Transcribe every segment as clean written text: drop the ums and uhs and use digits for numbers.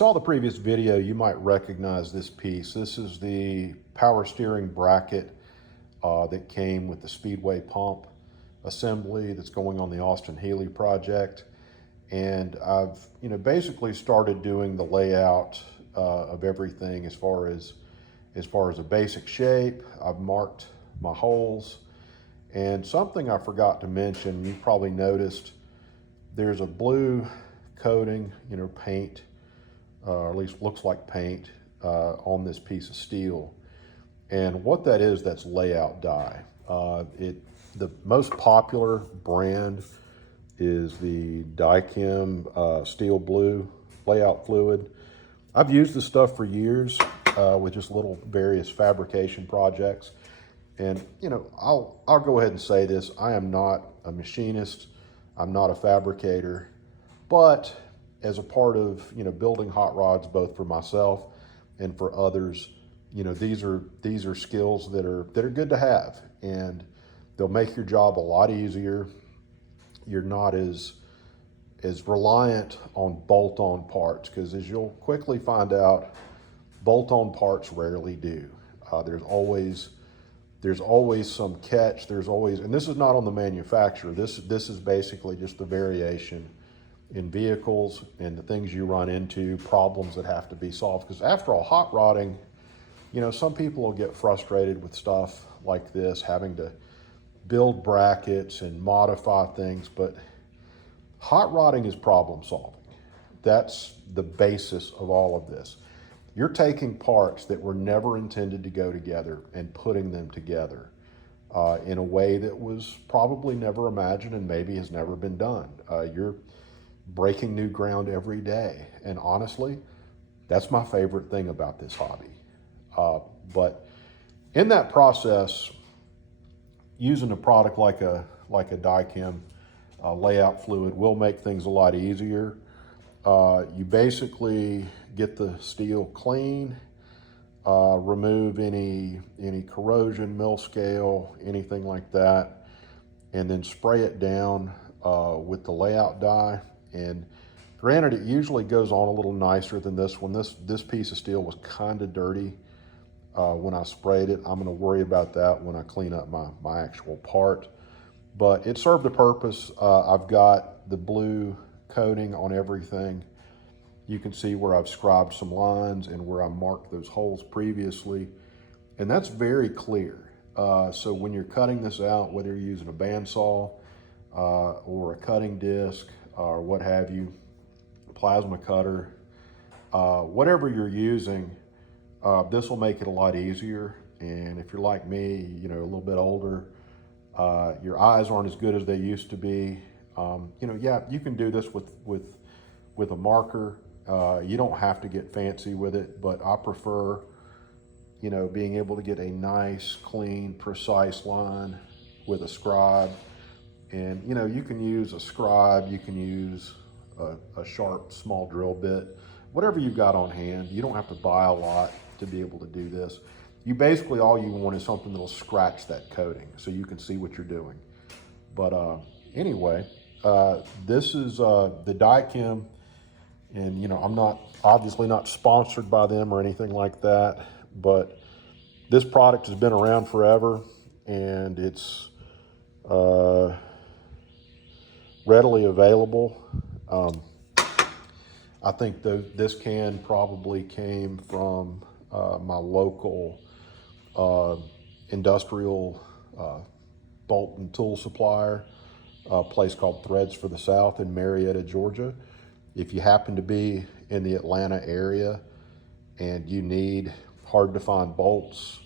saw the previous video, you might recognize this piece. This is the power steering bracket that came with the Speedway pump assembly that's going on the Austin Healey project. And I've basically started doing the layout of everything as far as a basic shape. I've marked my holes. And something I forgot to mention, you probably noticed there's a blue coating, paint, or at least looks like paint, on this piece of steel. And what that is, that's layout dye. The most popular brand is the Dychem Steel Blue layout fluid. I've used this stuff for years with just little various fabrication projects. And I'll go ahead and say this: I am not a machinist, I'm not a fabricator, but as a part of building hot rods, both for myself and for others, these are skills that are good to have, and they'll make your job a lot easier. You're not as reliant on bolt-on parts, because as you'll quickly find out, bolt-on parts rarely do. There's always some catch. And this is not on the manufacturer. This is basically just the variation in vehicles and the things you run into, problems that have to be solved. Because after all, hot rodding, some people will get frustrated with stuff like this, having to build brackets and modify things, but hot rodding is problem solving. That's the basis of all of this. You're taking parts that were never intended to go together and putting them together in a way that was probably never imagined and maybe has never been done. You're breaking new ground every day. And honestly, that's my favorite thing about this hobby. But in that process, using a product like a Dychem layout fluid will make things a lot easier. You basically get the steel clean, remove any corrosion, mill scale, anything like that, and then spray it down with the layout dye. And granted, it usually goes on a little nicer than this one. This piece of steel was kind of dirty when I sprayed it. I'm going to worry about that when I clean up my actual part. But it served a purpose. I've got the blue coating on everything. You can see where I've scribed some lines and where I marked those holes previously. And that's very clear. So when you're cutting this out, whether you're using a bandsaw or a cutting disc or what have you, plasma cutter, whatever you're using, this will make it a lot easier. And if you're like me, a little bit older, your eyes aren't as good as they used to be. Yeah, you can do this with a marker. You don't have to get fancy with it, but I prefer, being able to get a nice, clean, precise line with a scribe. And, you can use a scribe, you can use a sharp, small drill bit, whatever you've got on hand. You don't have to buy a lot to be able to do this. You basically, all you want is something that'll scratch that coating so you can see what you're doing. But anyway, this is the Dychem, and I'm obviously not sponsored by them or anything like that, but this product has been around forever, and it's readily available. I think this can probably came from my local industrial bolt and tool supplier, a place called Threads for the South in Marietta, Georgia. If you happen to be in the Atlanta area and you need hard to find bolts,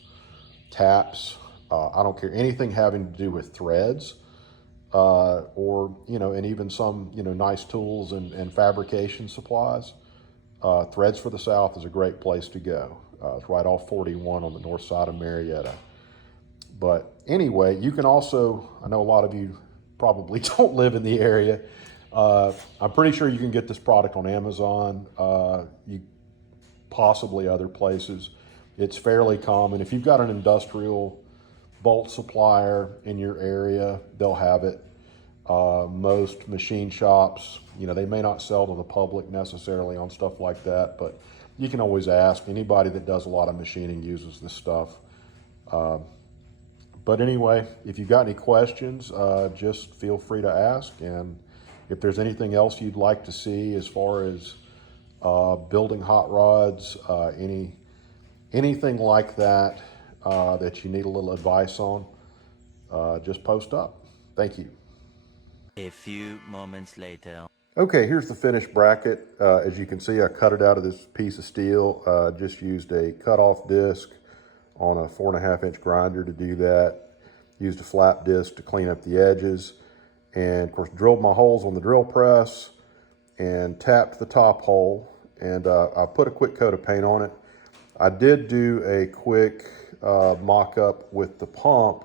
taps, I don't care, anything having to do with threads, or, and even some, nice tools and fabrication supplies, Threads for the South is a great place to go. It's right off 41 on the north side of Marietta. But anyway, you can also, I know a lot of you probably don't live in the area. I'm pretty sure you can get this product on Amazon, possibly other places. It's fairly common. If you've got an industrial bolt supplier in your area, they'll have it. Most machine shops, you know, they may not sell to the public necessarily on stuff like that, but you can always ask. Anybody that does a lot of machining uses this stuff. But anyway, if you've got any questions, just feel free to ask. And if there's anything else you'd like to see as far as building hot rods, anything like that that you need a little advice on, just post up. Thank you. A few moments later. Okay, here's the finished bracket. As you can see, I cut it out of this piece of steel. Just used a cut-off disc on a 4.5-inch grinder to do that. Used a flat disc to clean up the edges. And of course, drilled my holes on the drill press and tapped the top hole. And I put a quick coat of paint on it. I did do a quick mock-up with the pump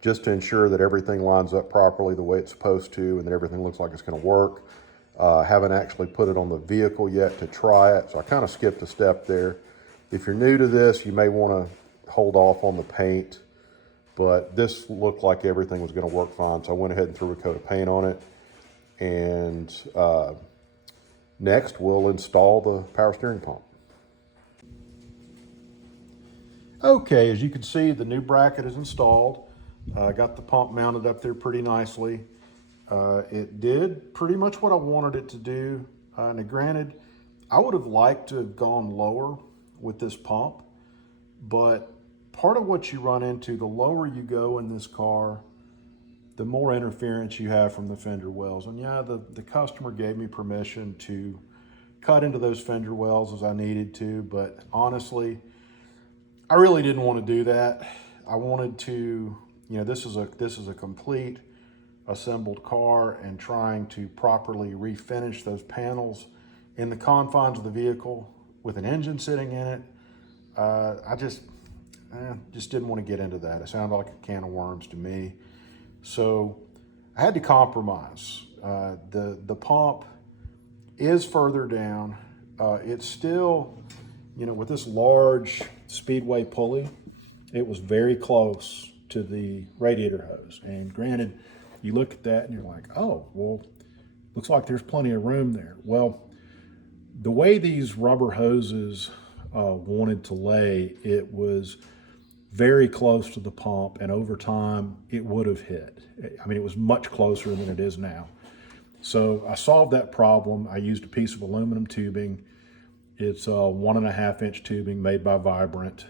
just to ensure that everything lines up properly the way it's supposed to and that everything looks like it's going to work. Haven't actually put it on the vehicle yet to try it, so I kind of skipped a step there. If you're new to this, you may want to hold off on the paint, but this looked like everything was going to work fine, so I went ahead and threw a coat of paint on it. And next, we'll install the power steering pump. Okay, as you can see, the new bracket is installed. I got the pump mounted up there pretty nicely. It did pretty much what I wanted it to do. Now granted, I would have liked to have gone lower with this pump, but part of what you run into, the lower you go in this car, the more interference you have from the fender wells. And yeah, the customer gave me permission to cut into those fender wells as I needed to, but honestly, I really didn't want to do that. I wanted to, you know, this is a complete assembled car, and trying to properly refinish those panels in the confines of the vehicle with an engine sitting in it, I just didn't want to get into that. It sounded like a can of worms to me. So I had to compromise. The pump is further down. It's still, you know, with this large Speedway pulley, it was very close to the radiator hose. And granted, you look at that and you're like, oh, well, looks like there's plenty of room there. Well, the way these rubber hoses wanted to lay, it was very close to the pump, and over time it would have hit. I mean, it was much closer than it is now. So I solved that problem. I used a piece of aluminum tubing. It's a 1.5-inch tubing made by Vibrant,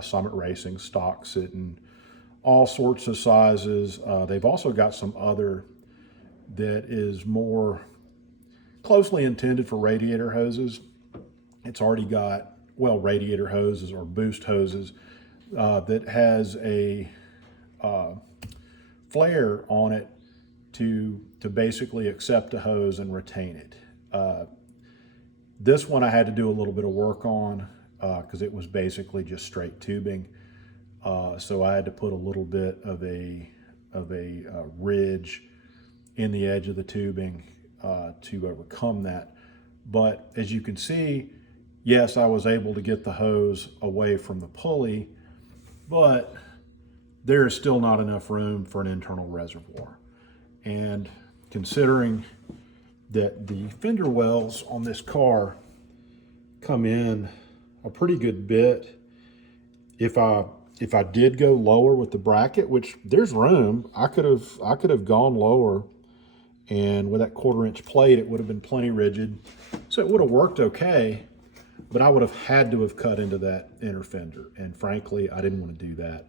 Summit Racing, stock sitting, all sorts of sizes. They've also got some other that is more closely intended for radiator hoses. It's already got, well, radiator hoses or boost hoses that has a flare on it to basically accept a hose and retain it. This one I had to do a little bit of work on because it was basically just straight tubing. So I had to put a little bit of a ridge in the edge of the tubing to overcome that. But as you can see, yes, I was able to get the hose away from the pulley, but there is still not enough room for an internal reservoir. And considering that the fender wells on this car come in a pretty good bit, if I did go lower with the bracket, which there's room, I could have gone lower, and with that 1/4-inch plate, it would have been plenty rigid. So it would have worked okay, but I would have had to have cut into that inner fender. And frankly, I didn't want to do that.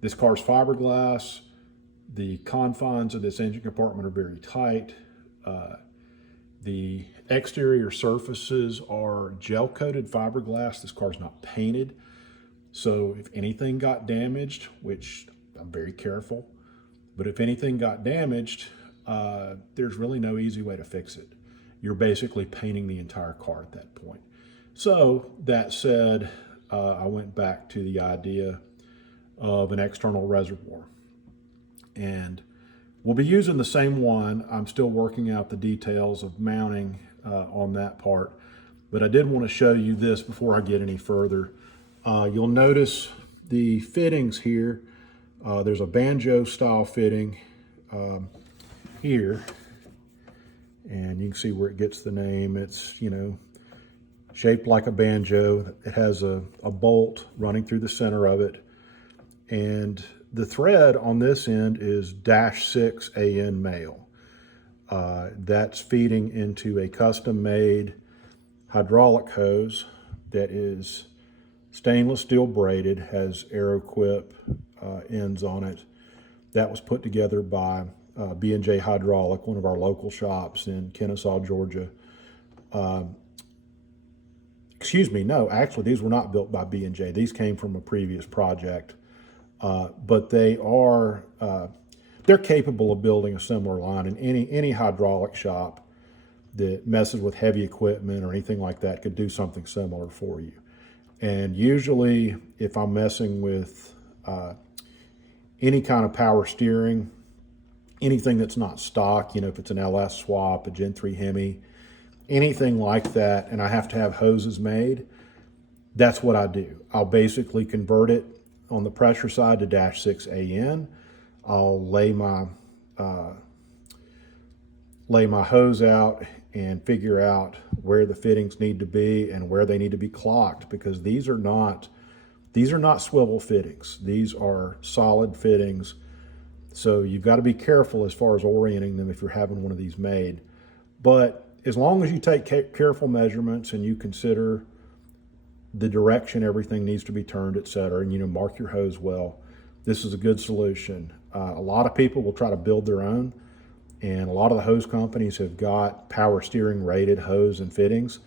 This car's fiberglass. The confines of this engine compartment are very tight. The exterior surfaces are gel-coated fiberglass. This car's not painted. So if anything got damaged, which I'm very careful, but if anything got damaged, there's really no easy way to fix it. You're basically painting the entire car at that point. So that said, I went back to the idea of an external reservoir. And we'll be using the same one. I'm still working out the details of mounting on that part, but I did want to show you this before I get any further. You'll notice the fittings here. There's a banjo style fitting here, and you can see where it gets the name. It's, you know, shaped like a banjo. It has a bolt running through the center of it. And the thread on this end is -6 AN male. That's feeding into a custom-made hydraulic hose that is stainless steel braided, has Aeroquip ends on it. That was put together by B&J Hydraulic, one of our local shops in Kennesaw, Georgia. Excuse me, no, actually these were not built by B&J. These came from a previous project, but they are, they're capable of building a similar line, and any hydraulic shop that messes with heavy equipment or anything like that could do something similar for you. And usually if I'm messing with any kind of power steering, anything that's not stock, you know, if it's an LS swap, a Gen 3 Hemi, anything like that, and I have to have hoses made, that's what I do. I'll basically convert it on the pressure side to -6 AN. I'll lay my hose out and figure out where the fittings need to be and where they need to be clocked, because these are not swivel fittings. These are solid fittings. So you've got to be careful as far as orienting them if you're having one of these made. But as long as you take careful measurements and you consider the direction everything needs to be turned, etc., and, you know, mark your hose well, this is a good solution. A lot of people will try to build their own, and a lot of the hose companies have got power steering rated hose and fittings,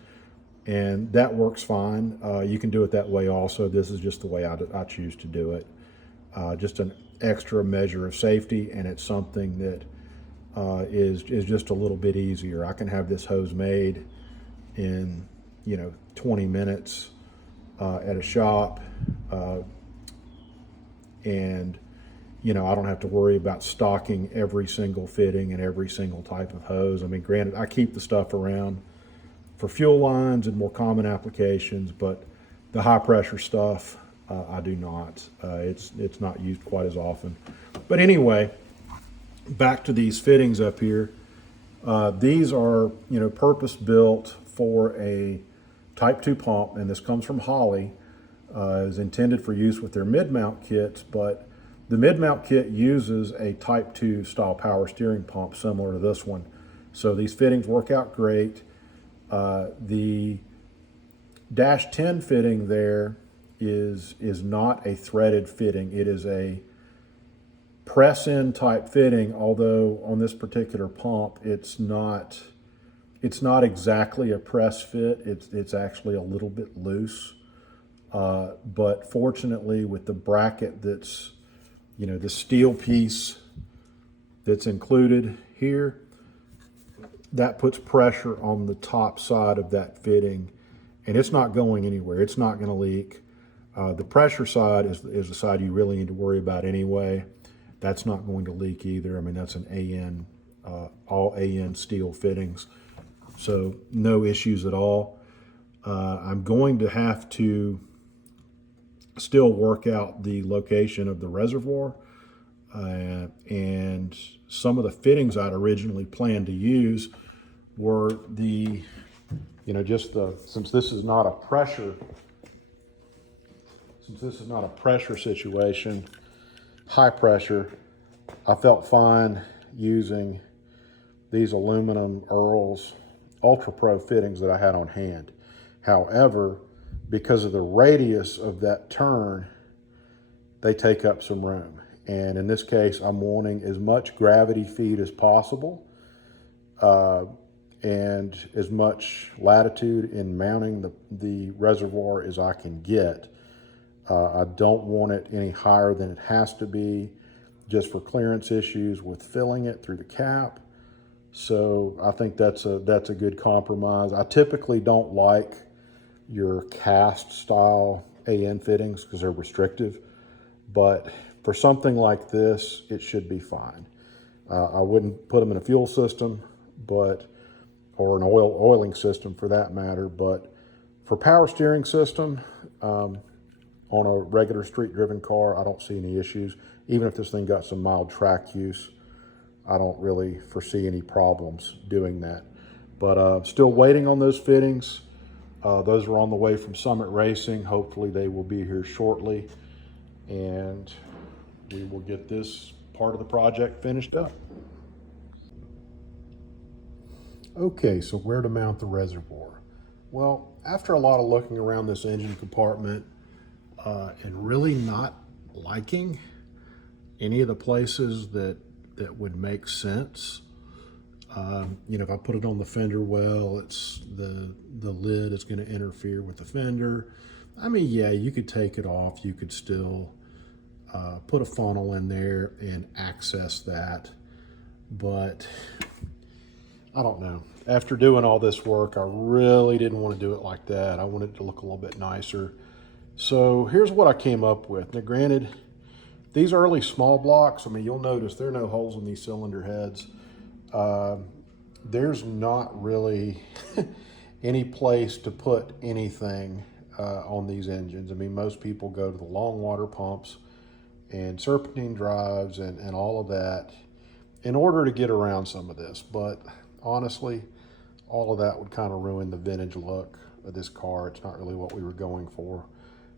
and that works fine. You can do it that way also. This is just the way I choose to do it. Just an extra measure of safety, and it's something that is just a little bit easier. I can have this hose made in, you know, 20 minutes at a shop, and, you know, I don't have to worry about stocking every single fitting and every single type of hose. I mean, granted, I keep the stuff around for fuel lines and more common applications, but the high pressure stuff, I do not. It's not used quite as often. But anyway, back to these fittings up here. These are, you know, purpose built for a Type 2 pump, and this comes from Healey. Is intended for use with their mid-mount kits, but the mid-mount kit uses a Type 2 style power steering pump similar to this one. So these fittings work out great. The -10 fitting there is not a threaded fitting. It is a press-in type fitting, although on this particular pump, it's not exactly a press fit. It's actually a little bit loose. But fortunately, with the bracket that's, you know, the steel piece that's included here, that puts pressure on the top side of that fitting, and it's not going anywhere. It's not going to leak. The pressure side is the side you really need to worry about anyway. That's not going to leak either. I mean, that's an AN, all AN steel fittings, so no issues at all. I'm going to have to still work out the location of the reservoir, and some of the fittings I'd originally planned to use were the, you know, just since this is not a pressure situation, high pressure, I felt fine using these aluminum Earls Ultra Pro fittings that I had on hand. However, because of the radius of that turn, they take up some room. And in this case, I'm wanting as much gravity feed as possible, and as much latitude in mounting the reservoir as I can get. I don't want it any higher than it has to be, just for clearance issues with filling it through the cap. So I think that's a good compromise. I typically don't like your cast style AN fittings because they're restrictive, but for something like this, it should be fine. I wouldn't put them in a fuel system, or an oiling system for that matter, but for power steering system, on a regular street driven car, I don't see any issues. Even if this thing got some mild track use, I don't really foresee any problems doing that. But still waiting on those fittings. Those are on the way from Summit Racing. Hopefully they will be here shortly, and we will get this part of the project finished up. Okay, so where to mount the reservoir? Well, after a lot of looking around this engine compartment and really not liking any of the places that would make sense, you know, if I put it on the fender well, it's the lid is going to interfere with the fender. I mean, yeah, you could take it off. You could still put a funnel in there and access that, but I don't know. After doing all this work, I really didn't want to do it like that. I wanted it to look a little bit nicer. So here's what I came up with. Now, granted, these early small blocks, I mean, you'll notice there are no holes in these cylinder heads. There's not really any place to put anything on these engines. I mean, most people go to the long water pumps and serpentine drives and all of that in order to get around some of this. But honestly, all of that would kind of ruin the vintage look of this car. It's not really what we were going for.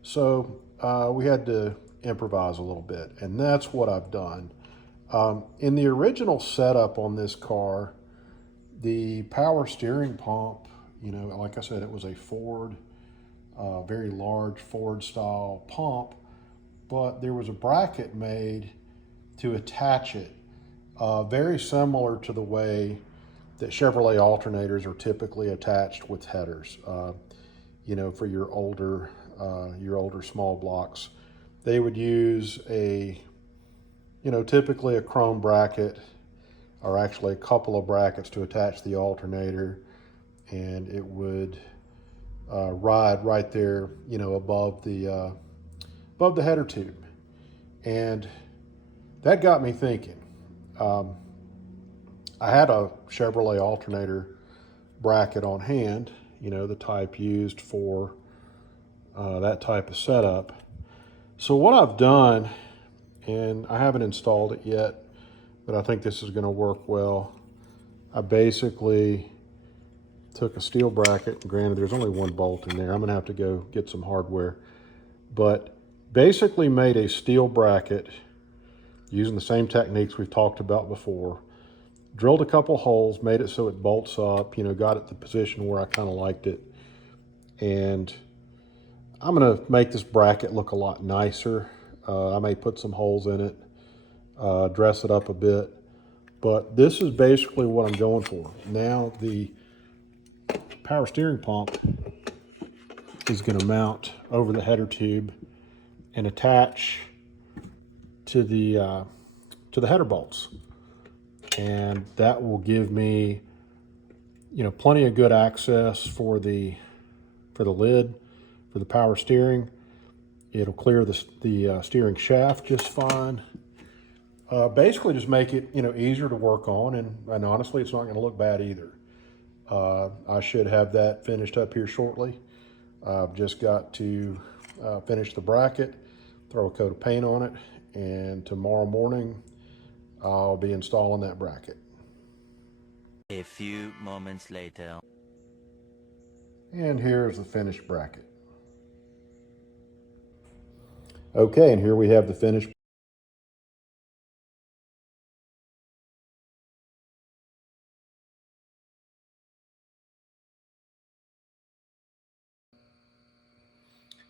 So we had to improvise a little bit, and that's what I've done. In the original setup on this car, the power steering pump, you know, like I said, it was a Ford, very large Ford style pump, but there was a bracket made to attach it, very similar to the way that Chevrolet alternators are typically attached with headers. You know, for your older small blocks, they would use a, you know, typically a chrome bracket, or actually a couple of brackets to attach the alternator, and it would ride right there, you know, above the header tube. And that got me thinking. I had a Chevrolet alternator bracket on hand, you know, the type used for that type of setup. So what I've done, and I haven't installed it yet, but I think this is going to work well. I basically took a steel bracket, and granted there's only one bolt in there. I'm going to have to go get some hardware, but basically made a steel bracket using the same techniques we've talked about before. Drilled a couple holes, made it so it bolts up, you know, got it the position where I kind of liked it. And I'm going to make this bracket look a lot nicer. I may put some holes in it, dress it up a bit, but this is basically what I'm going for. Now the power steering pump is going to mount over the header tube and attach to the header bolts. And that will give me, you know, plenty of good access for the lid, for the power steering. It'll clear the steering shaft just fine. Basically just make it, you know, easier to work on, and honestly, it's not going to look bad either. I should have that finished up here shortly. I've just got to finish the bracket, throw a coat of paint on it, and tomorrow morning I'll be installing that bracket. A few moments later. And here's the finished bracket. Okay, and here we have the finished.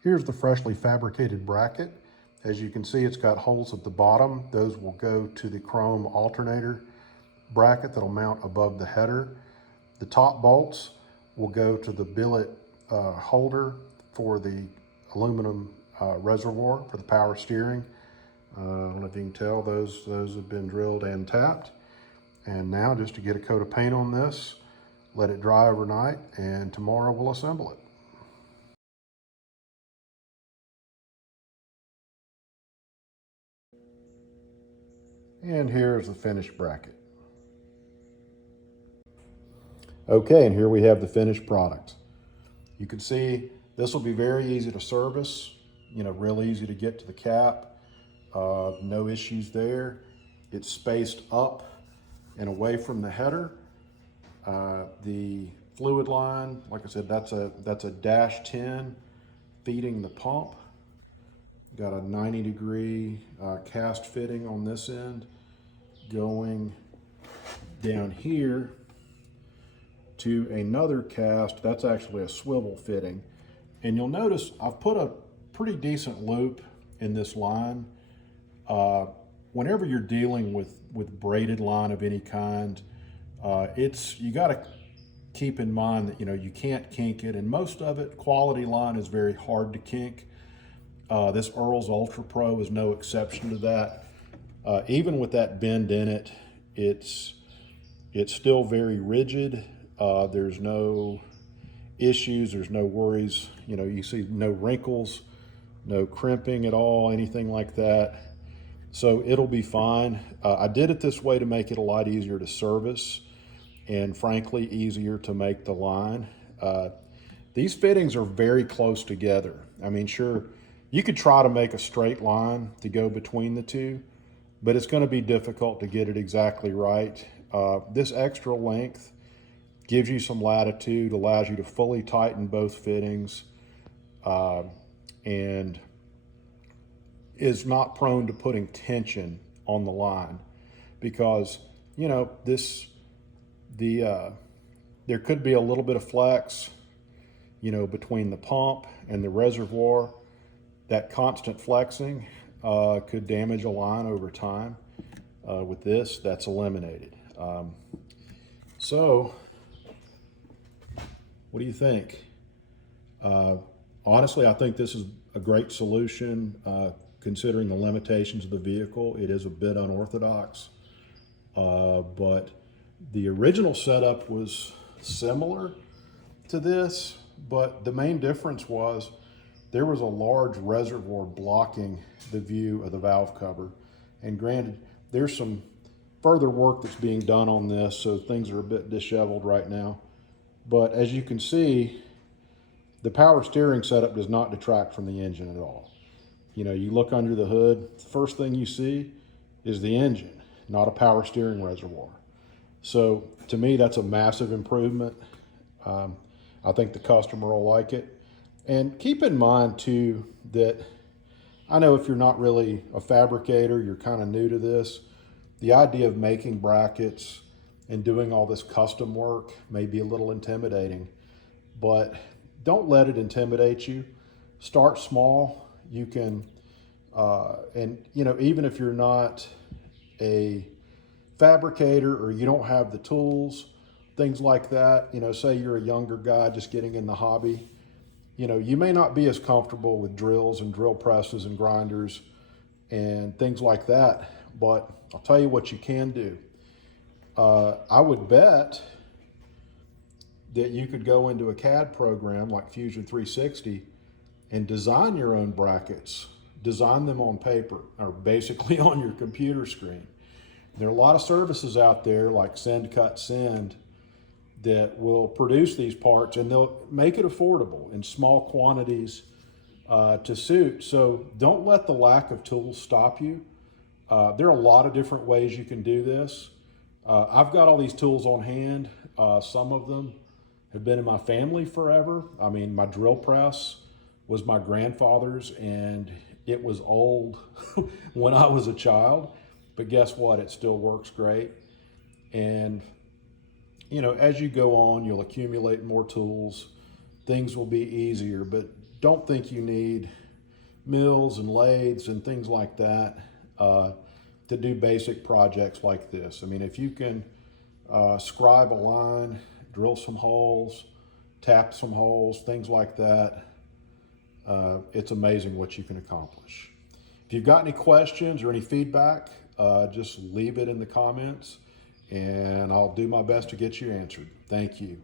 Here's the freshly fabricated bracket. As you can see, it's got holes at the bottom. Those will go to the chrome alternator bracket that'll mount above the header. The top bolts will go to the billet holder for the aluminum reservoir for the power steering. I don't know if you can tell, those have been drilled and tapped. And now just to get a coat of paint on this, let it dry overnight, and tomorrow we'll assemble it. And here's the finished bracket. Okay, and here we have the finished product. You can see this will be very easy to service, you know, real easy to get to the cap. No issues there. It's spaced up and away from the header. The fluid line, like I said, that's a -10 feeding the pump. Got a 90-degree cast fitting on this end going down here to another cast. That's actually a swivel fitting. And you'll notice I've put a pretty decent loop in this line. Whenever you're dealing with braided line of any kind, you got to keep in mind that you can't kink it, and most of it, quality line, is very hard to kink. This Earl's Ultra Pro is no exception to that. Even with that bend in it, it's still very rigid. There's no issues, there's no worries. You see no wrinkles, no crimping at all, anything like that. So it'll be fine. I did it this way to make it a lot easier to service and frankly easier to make the line. These fittings are very close together. I mean, sure, you could try to make a straight line to go between the two, but it's going to be difficult to get it exactly right. This extra length gives you some latitude, allows you to fully tighten both fittings, and is not prone to putting tension on the line, because there could be a little bit of flex between the pump and the reservoir. That constant flexing could damage a line over time. With this, that's eliminated. So what do you think? Honestly, I think this is a great solution considering the limitations of the vehicle. It is a bit unorthodox, but the original setup was similar to this, but the main difference was there was a large reservoir blocking the view of the valve cover. And granted, there's some further work that's being done on this, so things are a bit disheveled right now. But as you can see, the power steering setup does not detract from the engine at all. You look under the hood, the first thing you see is the engine, not a power steering reservoir. So to me, that's a massive improvement. I think the customer will like it. And keep in mind too, that I know if you're not really a fabricator, you're kind of new to this, the idea of making brackets and doing all this custom work may be a little intimidating, but don't let it intimidate you. Start small. You can, even if you're not a fabricator or you don't have the tools, things like that, say you're a younger guy just getting in the hobby, you may not be as comfortable with drills and drill presses and grinders and things like that, but I'll tell you what you can do. I would bet that you could go into a CAD program like Fusion 360 and design your own brackets, design them on paper or basically on your computer screen. There are a lot of services out there like Send, Cut, Send that will produce these parts, and they'll make it affordable in small quantities to suit. So don't let the lack of tools stop you. There are a lot of different ways you can do this. I've got all these tools on hand. Some of them have been in my family forever. I mean, my drill press was my grandfather's, and it was old when I was a child, but guess what? It still works great. And as you go on, you'll accumulate more tools. Things will be easier, but don't think you need mills and lathes and things like that to do basic projects like this. I mean, if you can scribe a line, drill some holes, tap some holes, things like that, it's amazing what you can accomplish. If you've got any questions or any feedback, just leave it in the comments, and I'll do my best to get you answered. Thank you.